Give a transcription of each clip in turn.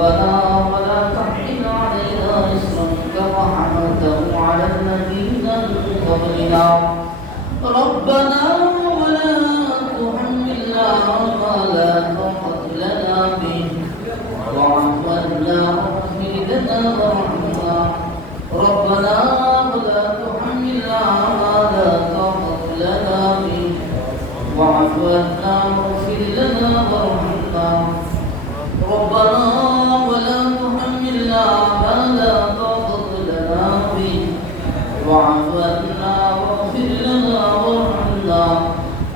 ربنا ولا ربنا ولا تحملنا ما لا طاقة لنا به واعف عنا واغفر لنا وارحمنا ربنا ولا تحملنا ما لا طاقة لنا به واعف عنا واغفر لنا وارحمنا ربنا ولا تحملنا ما لا طاقة لنا به واعف عنا واغفر لنا وارحمنا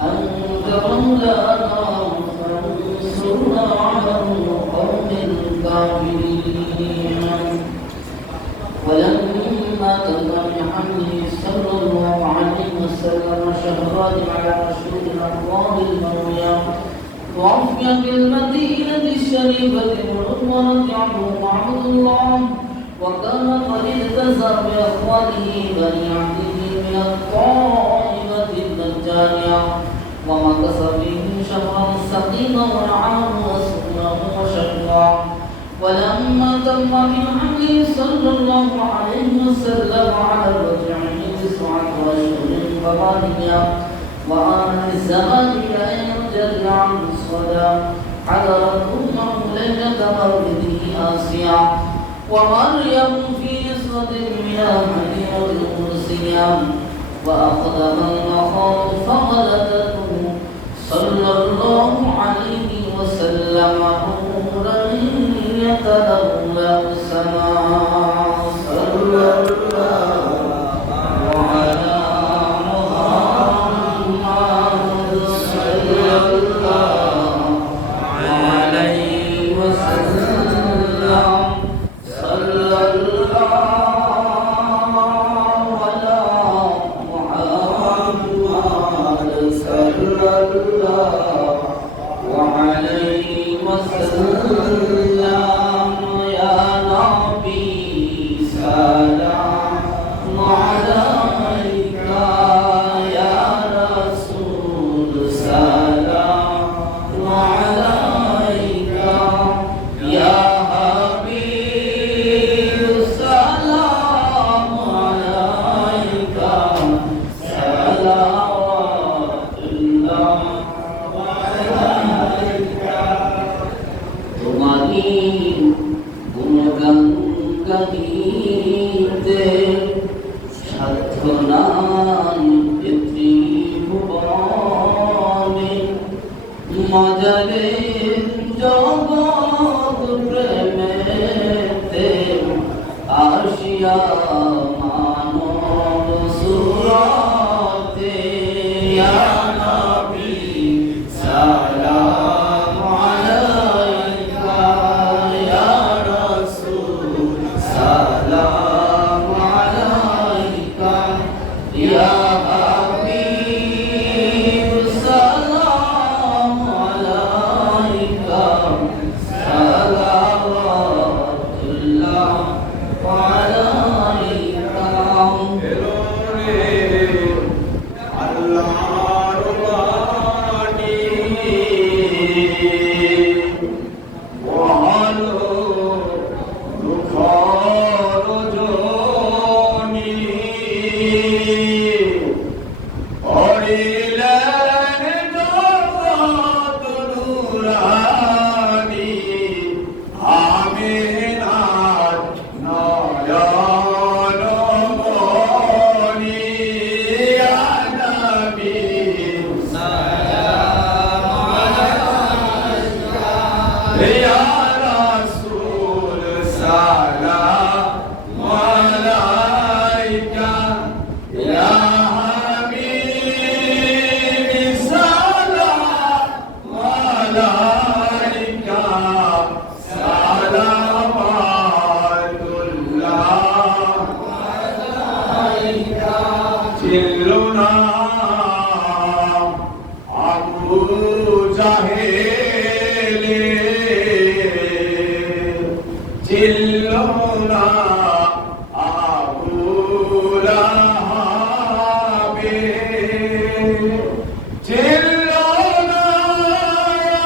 أنت مولانا فانصرنا على القوم الكافرين ولما تم بحمده صلى الله عليه وسلم شهرات على رسول الله المروية توفي في المدينة الشريفة منورة عنه عبد الله وكان قد التزم بأخواته بني عبده من الطائفة النجارية ومكث فيهم شهرا سقيما ورعاه وسقناه وشقا ولما تم من حمله صلى الله عليه وسلم على الرجع من 9 أشهر فبالغا وآن الزمان لا يرجع عن الصلاة حضرت أمه ليلة مولده آسيا ومريم في نسوة من المدينة القدسية وأخذ من مخاض فولدته صلى الله عليه وسلم أمورا يتلولى السماء صلى الله على محمد صلى الله عليه وسلم صلى الله على محمد صلى الله عليه وسلم يا نبي سلام عليك يا رسول سلام عليك يا حبيب سلام عليك صلوات الله তোমারি গুণগান গাহিতে সাধ্য নাই ত্রিভুবনে মজারে জগৎ প্রেমেতে আসিয়া মানব সুরতে ইয়া নবী সালাম আলাইকা ইয়া রাসূল সালাম আলাইকা ইয়া হাবিব সালাম আলাইকা সালাওয়াতুল্লাহ আলাইকা আল্লাহর বাণী বলো দুঃখর জনি পড়িলেন জগৎ নুরানি আমিনার নয়ন মনি ইয়া নবী সালাম আলাইকা ইয়া রাসূল সালাম আলাইকা ইয়া হাবিব সালাম আলাইকা সালাওয়াতুল্লাহ আলাইকা ছিল না আবু জাহেলে ছিল না আবু লাহাবে ছিল না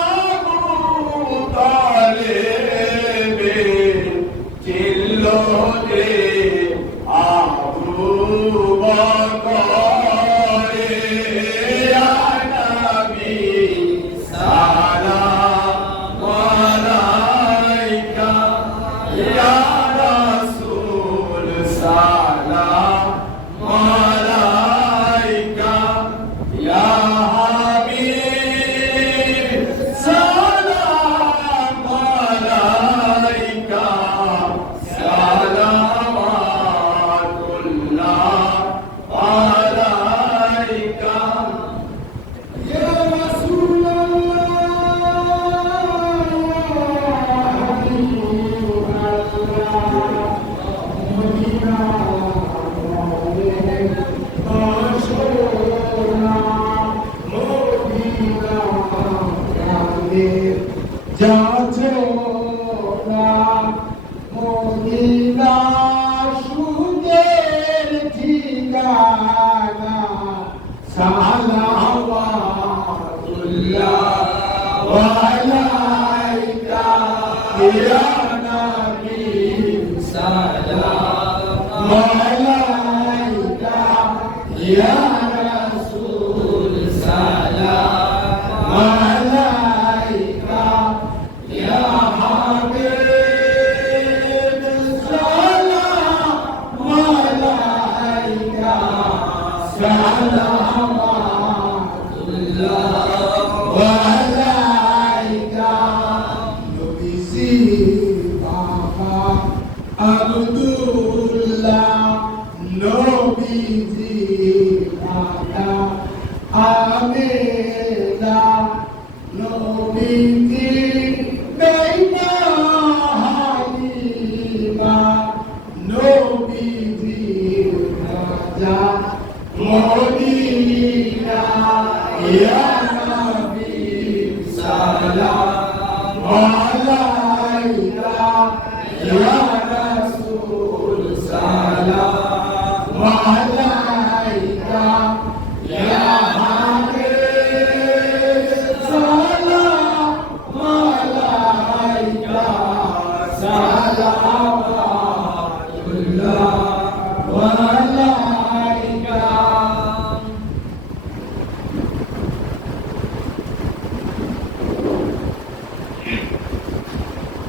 আবু তালেবে ছিল যে আবু বকর যাচো না মদিনা সুখের ঠিকানা সালাওয়াতুল্লাহ আলাইকা ইয়া নবী সালাম আলাইকা ইয়া রাসূল সালাম আলাইকা ইয়া হাবিব সালাম আলাইকা সালাওয়াতুল্লাহ আলাইকা নবীজি বাবা আব্দুল্লাহ নবীজি মাতা আমেনা নবীজি বেইনা হালিমা নবীজি রাজা মদিনা ইয়া নবী সালাম আলাইকা ইয়া রাসূল সালাম আলাইকা ইয়া হাবিব সালাম আলাইকা সালাওয়াতুল্লাহ আলাইকা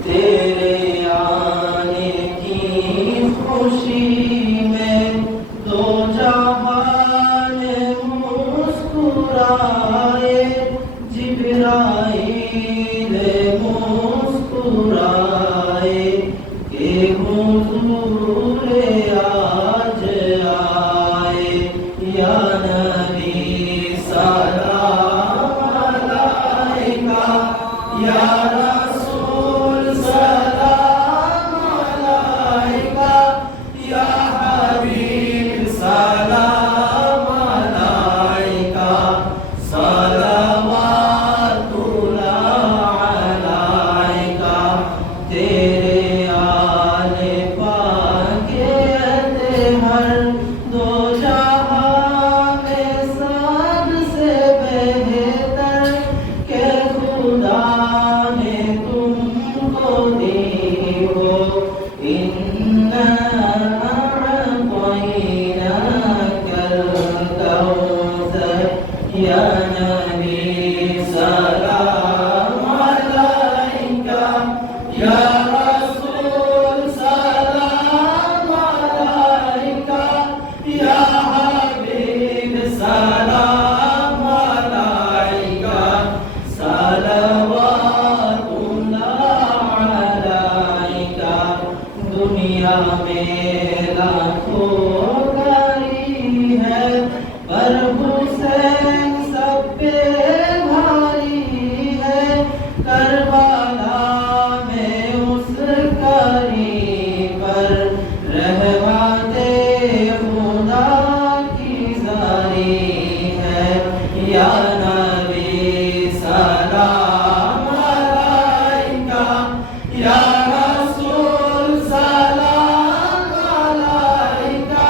तेरे आने की खुशी में दो जहान मुस्कुराए जिब्राइल मुस्कुराए कि हुजूर आज आए या नबी सलाम अलैका या रसूल सलाम अलैका या हबीब सलाम अलैका सलावतुल्लाह अलैका तेरे आने पाके हर दो जहां में सबसे बेहतर के खुदा ने तुमको दी हो इन्ना अअतैनाकल कौसर या नबी सलाम अलैका या रसूल सलाम अलैका या हबीब सलाम अलैका सलावतुल्लाह अलैका दुनिया में लाखों गारी है पर हुसैन सब पे भारी है करबला में उस कारी पर रहमते खुदा की जारी है या नबी सलाम अलैका या रसूल सलाम अलैका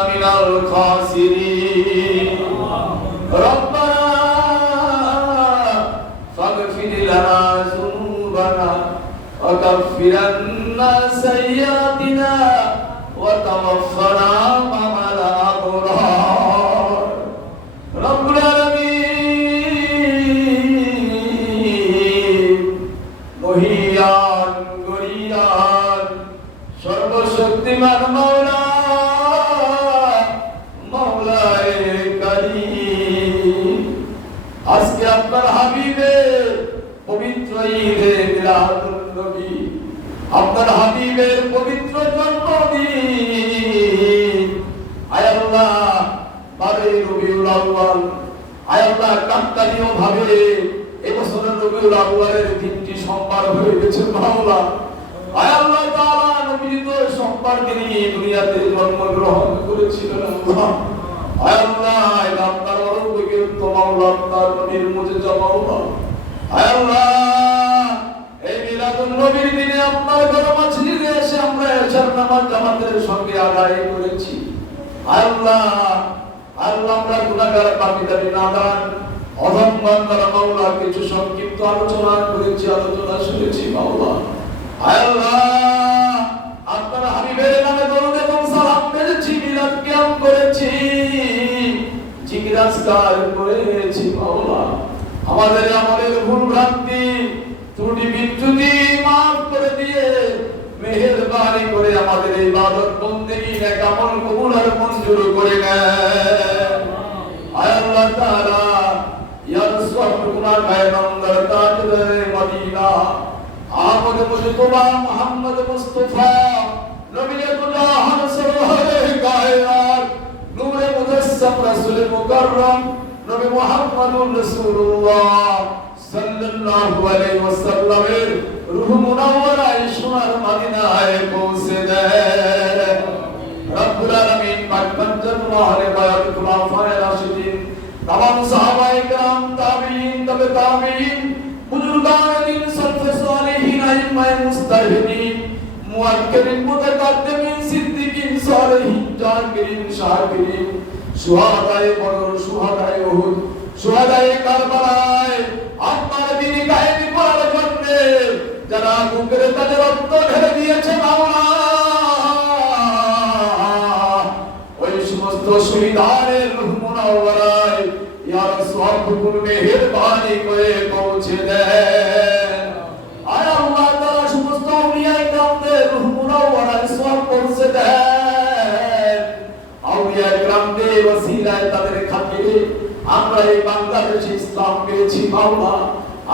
من الخاسرين ربنا فاغفر لنا ذنوبنا وكفر عنا سيئاتنا وتوفنا مع الأبرار رب العالمين মহিয়ান গরিয়ান সর্বশক্তিমান মাওলা মাওলায়ে কারীম আজকে আপনার হাবিবের পবিত্র ঈদে মিলাদুন নবী আপনার হাবিবের পবিত্র জন্মদিন আয় আল্লাহ 12 রবিউল আউয়াল আয় আল্লাহ কাকতালীয় ভাবে এই বছরের রবিউল আউয়ালের দিনটি সোমবার হয়ে গেছে মাওলা আয় আল্লাহ তাআলা নবী তো সোমবার দিনই দুনিয়াতে জন্মগ্রহণ করেছিলেন আল্লাহ আয় আল্লাহ এটা আপনার অলৌকিক মাওলা আপনার নবীর মুজিজা মাওলা আয় আল্লাহ এই মিলাদুন নবীর দিনে আপনার ঘরে মসজিদে এসে আমরা এশার নামাজ জামাতের সঙ্গে আদায় করেছি আয় আল্লাহ আমরা গুনাহগার পাপী দাবি নাদান অধম বান্দারা মাওলা কিছু সংক্ষিপ্ত আলোচনা করেছি আলোচনা শুনেছি মাওলা আয় আল্লাহ আপনার হাবিবের নামে দরুদ এবং সালাম পেয়েছি মিলাদ কিয়াম করেছি জিকির আজকার করেছি মাওলা আমাদের আমলের ভুল ভ্রান্তি ত্রুটি বিচ্যুতি মাফ করে দিয়ে মেহেরবানি করে আমাদের এই ইবাদত বন্দেগী নেক আমল কবুল আর মঞ্জুর করে নেন আয় আল্লাহ তাআলা ইয়া রাসূলুল্লাহ কায়নামদার তাজদারে মদিনা আহমদ মুজতবা মুহাম্মদ মুস্তাফা নবী জাহান সরওয়ারে কায়নাত নূরে মুজাসসাম রাসূল মুকাররম নবী মুহাম্মদুর রাসূলুল্লাহ সাল্লাল্লাহু আলাইহি ওয়াসাল্লামের রূহ মুনাওয়ারায়ে সোনার মদিনায় পৌঁছে দেন রব্বুল আলামিন পাকবাঞ্জাল্লাহ আলাইহি বায়াত খুলাফায়ে রাশিদিন তামাম সাহাবায়ে کرام তাবিঈন তবে তাবিঈন বুজুর্গানে দিন সলফে সালেহিন আইম্মায়ে মুস্তাহিদিন মুআক্কিরিন মুতাকাদ্দিমিন সিদ্দিকিন সালেহিন জাকিরিন শাকিরিন শুহাদায়ে বদর শুহাদায়ে উহুদ শুহাদায়ে কারবালায় আপনার দিনে কায়েমি করার জন্য যারা বুকের তাজে রক্ত ঢেলে দিয়েছে মাওলা ওই সমস্ত শহীদের রূহ মুনাওয়ারায় ইয়া রাসূলুল্লাহ মেহেরবানি করে পৌঁছে দেন আয় আল্লাহ তাআলা সমস্ত আউলিয়ায়ে کرامদের রূহ মুনাওয়ারায় সওয়াব পৌঁছে দেন আউলিয়ায়ে کرامদের ওসিলায় তাদের খাতিরে আমরা এই বাংলাদেশে ইসলাম পেয়েছি মাওলা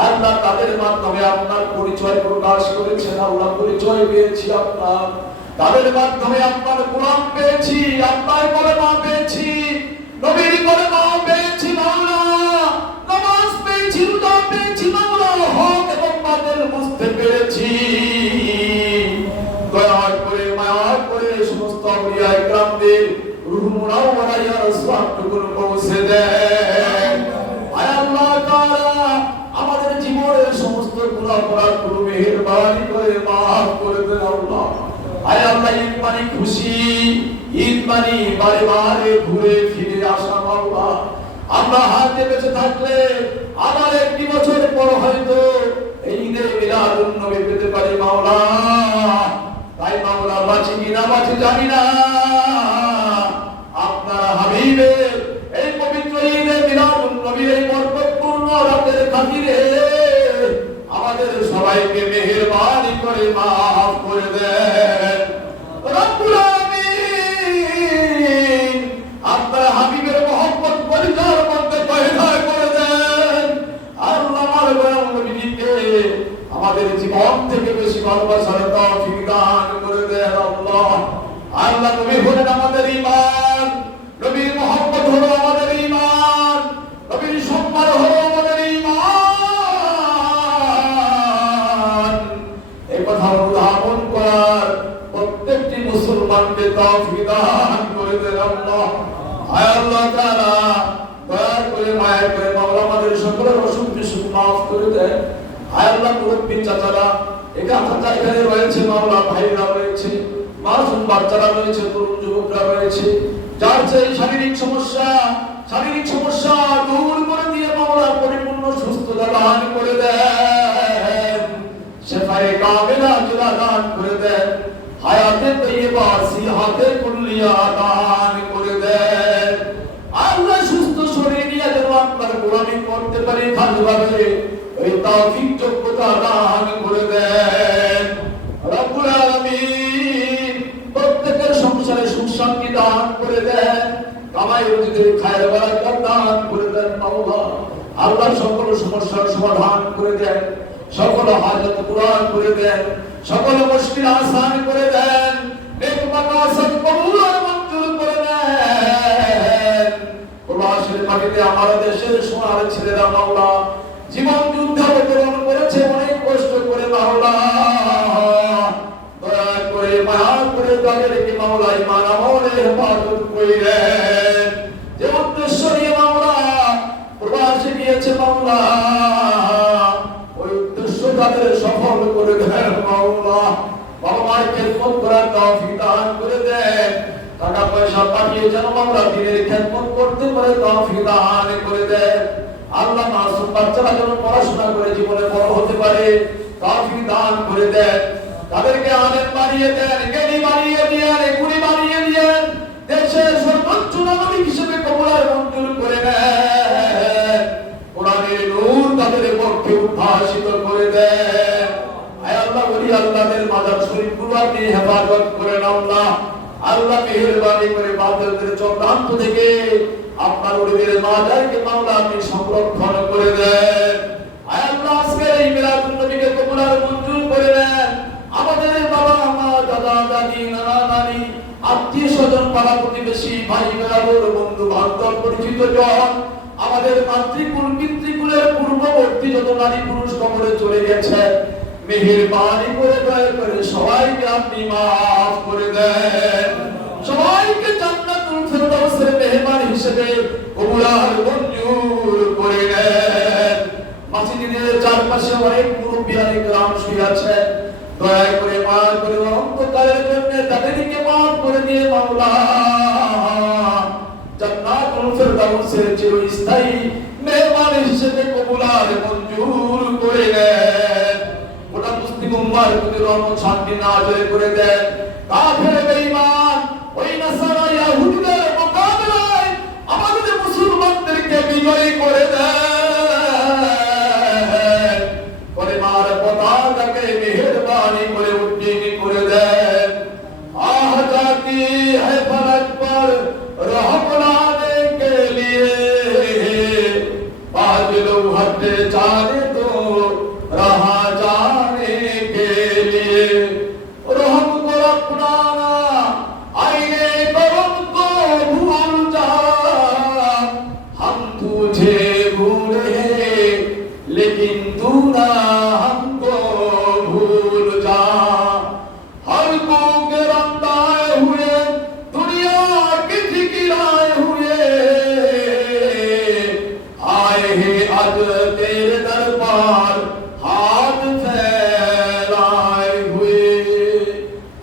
আল্লাহ তাদের মাধ্যমে আপনার পরিচয় প্রকাশ করেছেন আল্লাহ পরিচয় পেয়েছি আপনার তাদের মাধ্যমে আপনার কোরআন পেয়েছি আপনার কলেমা পেয়েছি নবীর কলেমা পেয়েছি মাওলা নামাজ পেয়েছি রোজা পেয়েছি মাওলা হক এবং বাতিল বুঝতে পেরেছি দয়া করে মায়া করে সমস্ত আউলিয়ায়ে کرامদের রূহ মুনাওয়ারা ইয়া রাসূলুল্লাহ পৌঁছে দেন আয় আল্লাহ তাআলা আমাদের জীবনের সমস্ত গুনাহ অপরাধগুলো মেহেরবানি করে maaf করে দেন আল্লাহ আয় আল্লাহ ঈদ মানে খুশি ঈদ মানে বারে বারে ঘুরে ফিরে আসা মাওলা আমরা হাতে বেঁচে থাকলে আবার একটি বছর পর হয়তো এই ঈদে মিলাদুন নবী পেতে পারি মাওলা তাই মাওলা বাঁচি কিনা বাঁচি জানি না আপনার হাবিবের এই পবিত্র ঈদে মিলাদুন নবীর এই বরকতপূর্ণ রাতের খাতিরে আমাদের সবাইকে মেহেরবানি করে maaf করে দেন রব্বুল আলামিন আপনার হাবিবের মহব্বত পরিচার মধ্যে পয়দা করে দেন আল্লাহ আমার নবীকে আমাদের জীবন থেকে বেশি ভালোবাসার তৌফিক দান করে দেন আল্লাহ আল্লাহ নবী হলেন আমাদের ঈমান নবীর মহব্বত হলো আমাদের ঈমান নবীর সম্মান হলো আমাদের ঈমান এই কথা অনুধাবন করার প্রত্যেকটি মুসলমানকে তৌফিক দান করে দেন আল্লাহ আয় আল্লাহ তাআলা দয়া করে মায়া করে মাওলা আমাদের সকলের অসুখ বিসুখ maaf করে দেন আয় আল্লাহ মুরব্বি চাচারা এখানে জায়গায় রয়েছে মাওলা ভাইরা রয়েছে মাসুম বাচ্চারা রয়েছে তরুণ যুবকরা রয়েছে যার যে শারীরিক সমস্যা দূর করে দিয়ে মাওলা পরিপূর্ণ সুস্থতা দান করে দেন, শেফায়ে কামিলা আজলা দান করে দেন, হায়াতে তৈয়বা সিহাতে কুল্লিয়া দান করে দেন। আল্লাহ সুস্থ শরীর নিয়ে যেন আপনার গোলামি করতে পারি ভালোভাবে এই তৌফিক যোগ্যতা দান করে দেন রব্বুল আলামিন। প্রত্যেকের সংসারে সুখ শান্তি দান করে দেন, কামাই রুজিতে খায়ের বারাকাত দান করে দেন মাওলা। আল্লাহ সকল সমস্যার সমাধান করে দেন, সকল হাজত পূরণ করে দেন, সকল মুশকিল আসান করে দেন, নেক মাকাসদ কবুল আর মঞ্জুর করে দেন। প্রবাসের মাটিতে আমার দেশের সোনার ছেলেরা মাওলা জীবন যুদ্ধে অবতরণ করেছে অনেক কষ্ট করে মাওলা, দয়া করে মায়া করে তাদেরকে মাওলা ঈমান আমলে হেফাজত কইরেন। যে উদ্দেশ্য নিয়ে মাওলা প্রবাসে গিয়েছে মাওলা ওই উদ্দেশ্য তাদের সফল করে দেন মাওলা। বাবা মায়ের খেদমত করার তৌফিক দান করে দেন, টাকা পয়সা পাঠিয়ে যেন মাওলা দিনের খেদমত করতে পারে তৌফিক দান করে দেন। আল্লাহ মাসুম বাচ্চারা যেন পড়াশোনা করে জীবনে বড় হতে পারে তৌফিক দান করে দেন, তাদেরকে আলেম বানিয়ে দেন, জ্ঞানী বানিয়ে দেন, গুণী বানিয়ে দেন, দেশের সর্বোচ্চ নাগরিক হিসেবে কবুল আর মঞ্জুর করে নেন। কোরআনের নূর তাদের পক্ষে উদ্ভাসিত করে দেন। আয় আল্লাহ ওলি আল্লাহদের মাজার শরীফগুলো আপনি হেফাজত করেন আল্লাহ। আল্লাহ মেহেরবানি করে বাতিলদের চক্রান্ত থেকে আপনার ওলিদের মাজারকে মাওলা আপনি সংরক্ষণ করে দেন। আয় আল্লাহ আজকের এই মিলাদুন নবীকে কবুল আর মঞ্জুর করে নেন। আমাদের বাবা মা দাদা দাদি নানা নানি আত্মীয় স্বজন পাড়া প্রতিবেশী ভাই বেরাদর বন্ধু বান্ধব পরিচিত জন আমাদের মাতৃকুল পিতৃকুলের পূর্ববর্তী যত নারী পুরুষ কবরে চলে গেছে মেহেরবানি করে দয়া করে সবাইকে আপনি মাফ করে দেন, সবাইকে জান্নাতুল ফেরদাউসের মেহমান হিসেবে কবুল আর মঞ্জুর করে নেন। মসজিদের চারপাশে অনেক মুরব্বিয়ান ইকরাম শুয়ে আছে, দয়া করে মাফ করে অন্তকালের জন্য তাদেরকে মাফ করে দিয়ে মাওলা জান্নাতুল ফেরদাউসের চিরস্থায়ী মেহমান হিসেবে কবুল আর মঞ্জুর করে নেন। গোটা মুসলিম উম্মাহর প্রতি রহমত শান্তি নাযিল করে দেন। কাফের বেঈমান ওই নাসারা ইহুদিদের মোকাবিলায় আমাদের মুসলমানদেরকে বিজয়ী করে দেন। পরিমার পতাকাকে মেহেরবানি করে উজ্জীবিত করে দেন। আহ জাতি है फलक पर रहम लाने के लिए आज लोग हटे जाने तो रहा जाने के लिए रहम को अपनाना आईने करम को भूल जा हम तुझे भूले लेकिन तू ना हमको भूल जा। हर को के रंदाए हुए दुनिया की ठिकराए हुए आए हैं आज तेरे दरबार हाथ फैलाए हुए।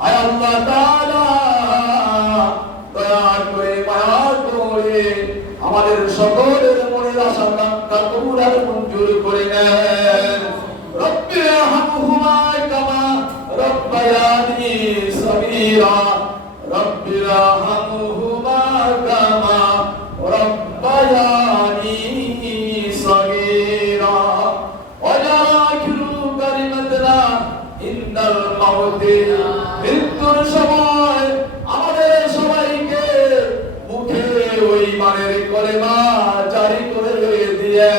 आय अल्लाह ताला दया করে মায়া করে আমাদের সকলের মনের আশা আকাঙ্ক্ষা কবুল আর মঞ্জুর করে নেন। রব্বি রহমহুমা কামা রব্বায়ানি সগীরা রব্বি রহমহুমা কামা রব্বায়ানি সগীরা ওয়াজাকিরু কালিমাতনা ইনদাল মাউতি। মৃত্যুর সময় আমাদের সবাইকে মুখে ওই মানের কলেমা জারি করে দিয়ে